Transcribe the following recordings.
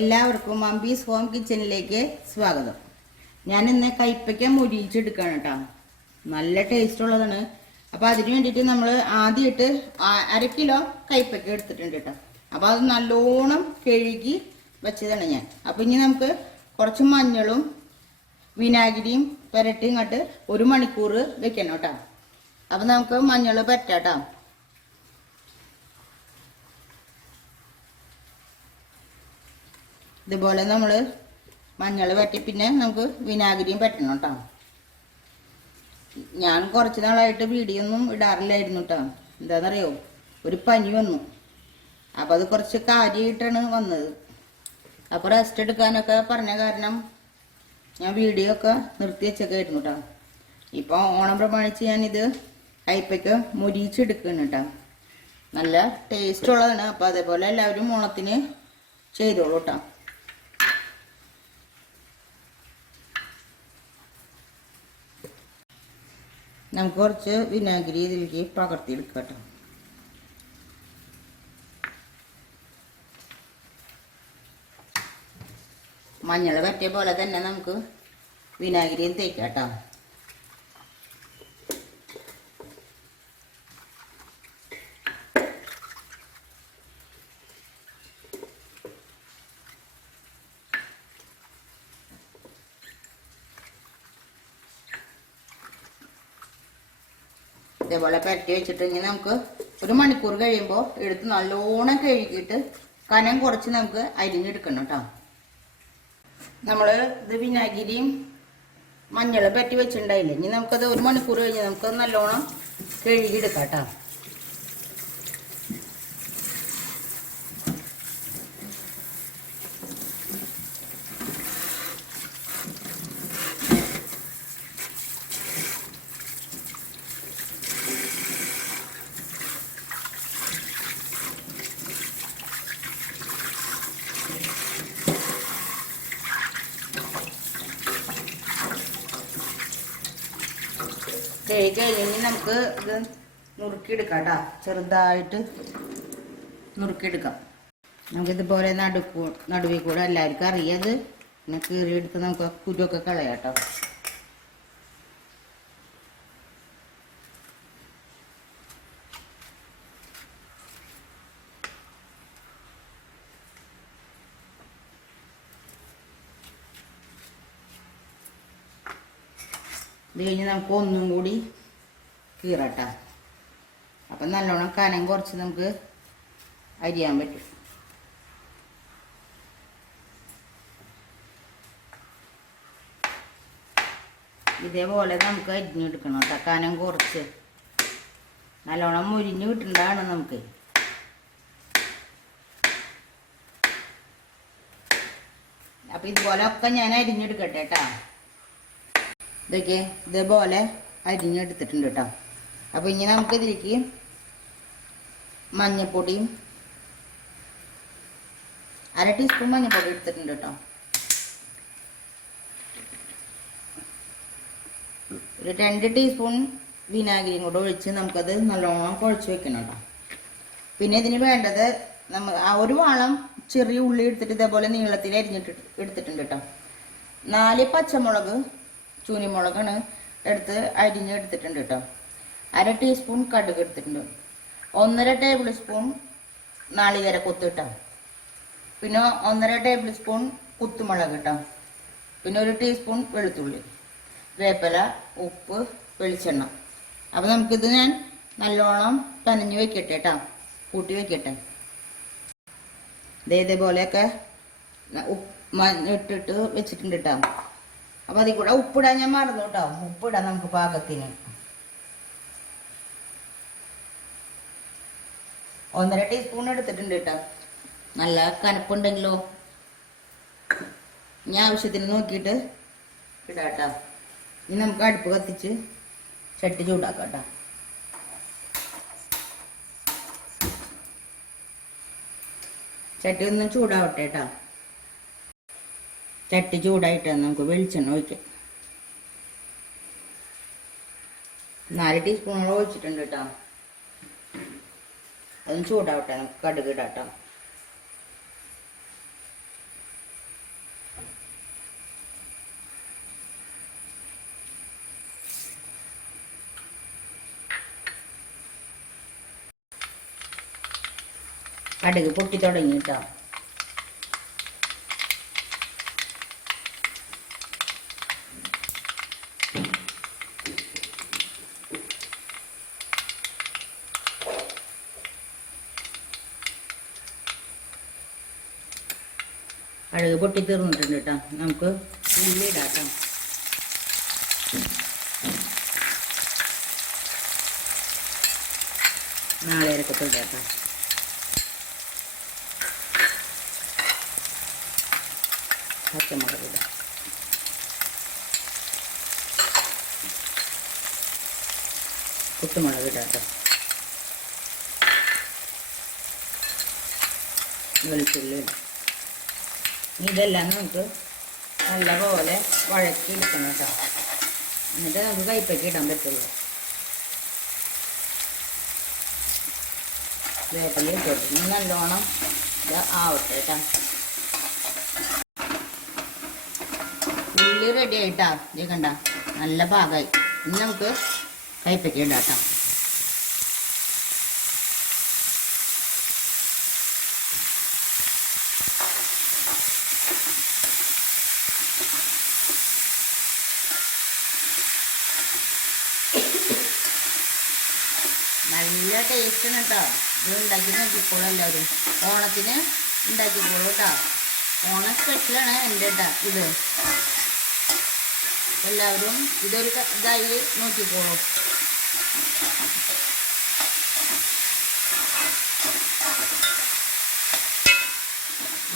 എല്ലാവർക്കും അമ്പീസ് ഹോം കിച്ചണിലേക്ക് സ്വാഗതം. ഞാൻ ഇന്ന് കൈപ്പയ്ക്ക മുരിയിച്ചെടുക്കുകയാണ് കേട്ടോ. നല്ല ടേസ്റ്റ് ഉള്ളതാണ്. അപ്പോൾ അതിന് വേണ്ടിയിട്ട് നമ്മൾ ആദ്യമായിട്ട് അര കിലോ കൈപ്പയ്ക്ക എടുത്തിട്ടുണ്ട് കേട്ടോ. അപ്പോൾ അത് നല്ലോണം കഴുകി വെച്ചതാണ് ഞാൻ. അപ്പോൾ ഇനി നമുക്ക് കുറച്ച് മഞ്ഞളും വിനാഗിരിയും പുരട്ടി ഇങ്ങോട്ട് ഒരു മണിക്കൂർ വെക്കണം കേട്ടോ. അപ്പോൾ നമുക്ക് മഞ്ഞൾ പറ്റാം കേട്ടോ. ഇതുപോലെ നമ്മൾ മഞ്ഞൾ വെട്ടി പിന്നെ നമുക്ക് വിനാഗിരിയും പറ്റണം കേട്ടോ ഞാൻ കുറച്ച് നാളായിട്ട് വീടിയൊന്നും ഇടാറില്ലായിരുന്നു കേട്ടോ എന്താണെന്നറിയോ ഒരു പനി വന്നു. അപ്പോൾ അത് കുറച്ച് കാര്യമായിട്ടാണ് വന്നത്. അപ്പോൾ റെസ്റ്റ് എടുക്കാനൊക്കെ പറഞ്ഞ കാരണം ഞാൻ വീഡിയോ ഒക്കെ നിർത്തി വെച്ചൊക്കെയായിരുന്നു കേട്ടോ ഇപ്പോൾ ഓണം പ്രമാണിച്ച് ഞാനിത് അയപ്പയ്ക്ക് മുരിച്ചെടുക്കുന്നു കേട്ടോ നല്ല ടേസ്റ്റ് ഉള്ളതാണ്. അപ്പോൾ അതേപോലെ എല്ലാവരും ഓണത്തിന് ചെയ്തോളൂ കേട്ടോ നമുക്ക് കുറച്ച് വിനാഗിരി ഇതിലേക്ക് പകർത്തിയെടുക്കാം കേട്ടോ മഞ്ഞൾ പറ്റിയ പോലെ തന്നെ നമുക്ക് വിനാഗിരിയും തേക്കാം കേട്ടോ ഇതേപോലെ പുരട്ടി വെച്ചിട്ട് ഇങ്ങനെ നമുക്ക് ഒരു മണിക്കൂർ കഴിയുമ്പോൾ എടുത്ത് നല്ലോണം കഴുകിയിട്ട് കനം കുറച്ച് നമുക്ക് അരിഞ്ഞെടുക്കണം കേട്ടോ. നമ്മൾ ഇത് വിനാഗിരിയും മഞ്ഞളും പറ്റി വെച്ചിട്ടുണ്ടായില്ലേ? ഇനി നമുക്കത് ഒരു മണിക്കൂർ കഴിഞ്ഞ് നമുക്ക് നല്ലോണം കഴുകിയെടുക്കാം കേട്ടോ. കഴുകി കഴിഞ്ഞ് നമുക്ക് ഇത് നുറുക്കിയെടുക്കാം കേട്ടോ ചെറുതായിട്ട് നുറുക്കിയെടുക്കാം. നമുക്കിതുപോലെ നടുക്കൂ നടുവിൽ കൂടെ എല്ലാവർക്കും അറിയാം അത് പിന്നെ കീറിയെടുത്ത് നമുക്ക് കുരുവൊക്കെ കളയാം കേട്ടോ. ഇത് കഴിഞ്ഞ് നമുക്ക് ഒന്നും കൂടി കീറട്ട. അപ്പം നല്ലോണം കനം കുറച്ച് നമുക്ക് അരിയാൻ പറ്റും. ഇതേപോലെ നമുക്ക് അരിഞ്ഞെടുക്കണം കേട്ടോ കനം കുറച്ച്. നല്ലോണം മുരിഞ്ഞ് കിട്ടേണ്ടതാണ് നമുക്ക്. അപ്പം ഇതുപോലെ ഒക്കെ ഞാൻ അരിഞ്ഞെടുക്കട്ടെ കേട്ടോ. ഇതൊക്കെ ഇതേപോലെ അരിഞ്ഞെടുത്തിട്ടുണ്ട് കേട്ടോ. അപ്പോൾ ഇനി നമുക്ക് ഇതിലേക്ക് മഞ്ഞൾപ്പൊടിയും അര ടീസ്പൂൺ മഞ്ഞപ്പൊടി എടുത്തിട്ടുണ്ട് കേട്ടോ. ഒരു രണ്ട് ടീസ്പൂൺ വിനാഗിരിയും കൂടെ ഒഴിച്ച് നമുക്കത് നല്ലോണം കുഴച്ച് വെക്കണം കേട്ടോ. പിന്നെ ഇതിന് വേണ്ടത് നമ്മൾ ആ ഒരു വാളം ചെറിയ ഉള്ളി എടുത്തിട്ട് ഇതേപോലെ നീളത്തിൽ അരിഞ്ഞിട്ട് എടുത്തിട്ടുണ്ട് കേട്ടോ. നാല് പച്ചമുളക് ചൂനിമുളകാണ് എടുത്ത് അരിഞ്ഞെടുത്തിട്ടുണ്ട് കേട്ടോ. അര ടീസ്പൂൺ കടുക് എടുത്തിട്ടുണ്ട്. ഒന്നര ടേബിൾ സ്പൂൺ നാളികേര കൊത്ത് കേട്ടോ. പിന്നെ ഒന്നര ടേബിൾ സ്പൂൺ കുത്തുമുളക് കേട്ടോ. പിന്നെ ഒരു ടീസ്പൂൺ വെളുത്തുള്ളി വേപ്പില ഉപ്പ് വെളിച്ചെണ്ണ. അപ്പോൾ നമുക്കിത് ഞാൻ നല്ലോണം പനഞ്ഞ് വെക്കട്ടെ കേട്ടോ. കൂട്ടി വെക്കട്ടെ. ഇതേപോലെയൊക്കെ ഉപ്പ് ഇട്ടിട്ട് വെച്ചിട്ടുണ്ട് കേട്ടോ. അപ്പോൾ അതിൽ കൂടെ ഉപ്പിടാൻ ഞാൻ മറന്നു കേട്ടോ ഉപ്പിടാം നമുക്ക് പാകത്തിന്. ഒന്നര ടീസ്പൂൺ എടുത്തിട്ടുണ്ട് കേട്ടോ. നല്ല കനപ്പുണ്ടെങ്കിലോ? ഞാൻ ആവശ്യത്തിന് നോക്കിയിട്ട് ഇടാം കേട്ടോ ഇനി നമുക്ക് അടുപ്പ് കത്തിച്ച് ചട്ടി ചൂടാക്കാം കേട്ടോ. ചട്ടി ഒന്ന് ചൂടാവട്ടെ കേട്ടോ. ചട്ടി ചൂടായിട്ട് നമുക്ക് വെളിച്ചെണ്ണ ഒഴിക്കാം. നാല് ടീസ്പൂണോളം ഒഴിച്ചിട്ടുണ്ട് കേട്ടോ. അതും ചൂടാവട്ടെ നമുക്ക് കടുക് ഇടാട്ടോ കടുക് പൊട്ടി തുടങ്ങി കേട്ടോ. കടുക് പൊട്ടി തീർന്നിട്ടുണ്ട് കേട്ടോ നമുക്ക് ഉള്ളി ഇടാം കേട്ടോ നാളേരൊക്കെ ഇടാം കേട്ടോ പച്ചമുളക് ഇടാം കുത്തുമുളക് ഇടാം കേട്ടോ വെളുത്തുള്ളി ഇടാം ഇനി ഇതെല്ലാം നമുക്ക് നല്ലപോലെ വഴറ്റി എടുക്കണം കേട്ടോ. എന്നിട്ട് നമുക്ക് കൈപ്പറ്റി ഇടാൻ പറ്റുള്ളൂ. വേപ്പില ഇട്ടോട്ട് നല്ലോണം ഇത് ആവട്ടെ കേട്ടോ. ഉള്ളി റെഡി ആയിട്ടാ. ഇത് കണ്ട നല്ല പാകമായി ഇനി നമുക്ക് കൈപ്പറ്റി ഇടാം കേട്ടോ. നല്ല ടേസ്റ്റാണ് കേട്ടോ ഇത് ഉണ്ടാക്കി നോക്കിക്കോളൂ എല്ലാവരും. ഓണത്തിന് ഉണ്ടാക്കിക്കോളൂ കേട്ടോ ഓണം സ്പെഷ്യലാണ് എന്റെ കേട്ടോ ഇത്. എല്ലാവരും ഇതൊരു ഇതായി നോക്കിക്കോളൂ.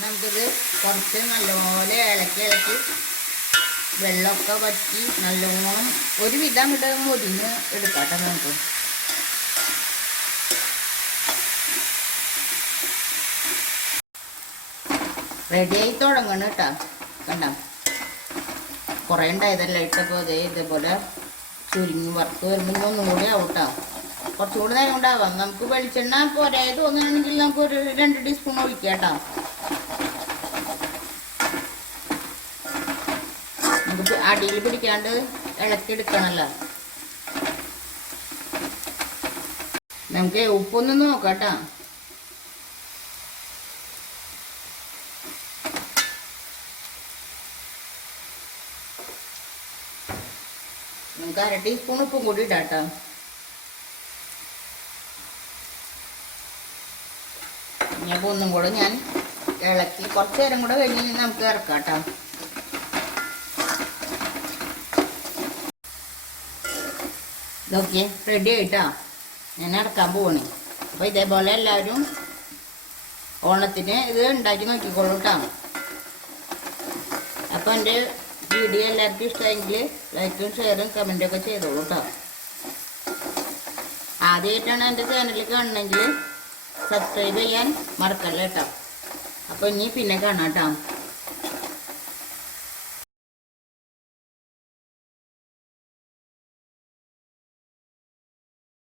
നമുക്കിത് കുറച്ച് നല്ലപോലെ ഇളക്കി ഇളക്കി വെള്ളമൊക്കെ വറ്റി നല്ലോണം ഒരു വിധം ഇട്ട് മുരിഞ്ഞ് കേട്ടോ നമുക്ക്. റെഡി ആയി തുടങ്ങണം കേട്ടോ. കണ്ട? കുറേ ഉണ്ടായതല്ല? ഇട്ടപ്പോൾ അതേ ഇതേപോലെ ചുരുങ്ങി വറുത്ത് വരുമ്പോൾ ഒന്നും കൂടി ആവും കേട്ടോ കുറച്ചുകൂടി നേരം ഉണ്ടാവാം നമുക്ക് വെളിച്ചെണ്ണ പോരെ തോന്നുകയാണെങ്കിൽ നമുക്ക് ഒരു രണ്ട് ടീസ്പൂൺ ഒഴിക്കാം കേട്ടോ. നമുക്ക് അടിയിൽ പിടിക്കാണ്ട് ഇളക്കി എടുക്കണമല്ലോ നമുക്ക് ഉപ്പൊന്നും നോക്കാം കേട്ടോ. നമുക്ക് അര ടീസ്പൂൺ ഉപ്പും കൂടി ഇടാം കേട്ടോ ഇനിയപ്പോൾ ഒന്നും കൂടെ ഞാൻ ഇളക്കി കുറച്ച് നേരം കൂടെ കഴിഞ്ഞ് നമുക്ക് ഇറക്കാം കേട്ടോ. ഇതൊക്കെ റെഡി ആയിട്ടാ? ഞാൻ ഇറക്കാൻ പോവാണ്. അപ്പോൾ ഇതേപോലെ എല്ലാവരും ഓണത്തിന് ഇത് ഉണ്ടാക്കി നോക്കിക്കോളൂ കേട്ടോ. അപ്പോൾ എന്റെ വീഡിയോ എല്ലാവർക്കും ഇഷ്ടമെങ്കിൽ ലൈക്കും ഷെയറും കമന്റും ഒക്കെ ചെയ്തോളൂ കേട്ടോ ആദ്യമായിട്ടാണ് എന്റെ ചാനൽ കാണണമെങ്കിൽ സബ്സ്ക്രൈബ് ചെയ്യാൻ മറക്കല്ല കേട്ടോ അപ്പോൾ ഇനി പിന്നെ കാണാം കേട്ടോ